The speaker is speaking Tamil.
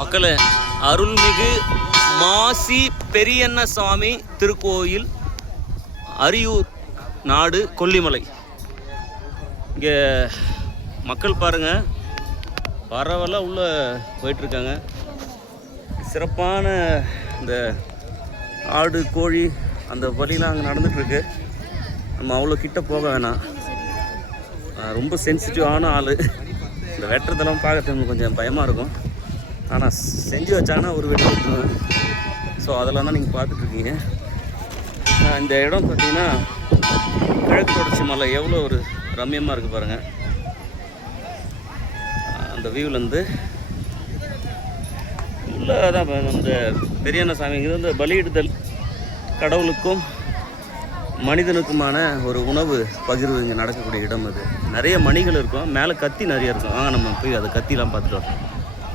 மக்களே, அருள்மிகு மாசி பெரியண்ணசாமி திருக்கோயில், அரியூர் நாடு, கொல்லிமலை. இங்கே மக்கள் பாருங்கள், பரவலாக உள்ளே போயிட்டுருக்காங்க. சிறப்பான இந்த ஆடு கோழி அந்த வழிலாம் அங்கே நடந்துகிட்ருக்கு. நம்ம அவ்வளோ கிட்ட போக வேணாம், ரொம்ப சென்சிட்டிவான ஆள். இந்த வெட்டுறதெல்லாம் பார்க்கறதுக்கு கொஞ்சம் பயமாக இருக்கும். ஆனால் செஞ்சு வச்சாங்கன்னா ஒரு வெட்டி விட்டுருவேன். ஸோ அதெல்லாம் தான் நீங்கள் பார்த்துட்ருக்கீங்க. இந்த இடம் பார்த்திங்கன்னா கிழக்கு தொடர்ச்சி மலை எவ்வளோ ஒரு ரம்யமாக இருக்குது பாருங்கள். அந்த வியூவிலேருந்து உள்ளே தான் இந்த பெரியண்ணசாமிங்கிறது வந்து பலியிடுதல், கடவுளுக்கும் மனிதனுக்குமான ஒரு உணவு பகிர்வு இங்கே நடக்கக்கூடிய இடம். அது நிறைய மணிகள் இருக்கும், மேலே கத்தி நிறைய இருக்கும். வாங்க நம்ம போய் அதை கத்திலாம் பார்த்துட்டு வரோம்.